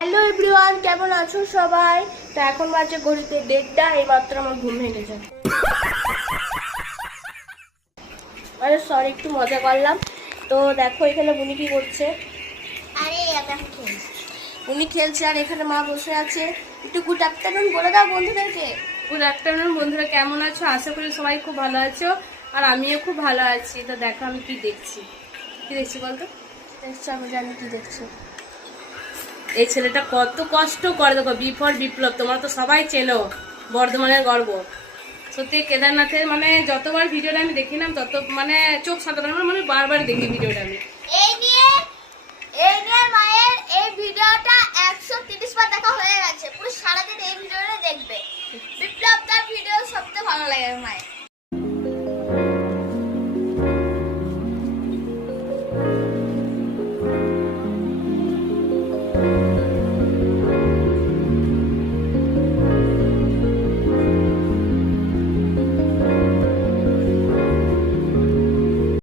Hello everyone, কেমন আছো সবাই? তো এখন বাজে ঘড়িতে 1:30, এইমাত্র আমার ঘুম ভেঙে যায়। আরে সরি, একটু মজা করলাম। তো দেখো এখানে বুনি কি করছে। আরে আমি এখন খেলছি। উনি খেলছে আর এখানে মা বসে আছে। একটু গুড আফটারনুন বলে দাও বন্ধুদেরকে। গুড আফটারনুন বন্ধুরা, কেমন আছো? আশা করি সবাই খুব ভালো আছো আর আমিও খুব ভালো আছি। তো দেখো আমি কি দেখছি বলতো। দেখছো? আমি জানি কি দেখছো। এই ছেলেটা কত কষ্ট করে, দেখো বিফর বিপ্লব, তোমরা তো সবাই চেনো, বর্ধমানের গর্ব। সত্যি কেদারনাথের মানে যতবার ভিডিওটা আমি দেখিলাম তত মানে চোখ সাঁতার মানে বারবার দেখি ভিডিওটা আমি। এই নিয়ে মায়ের এই ভিডিওটা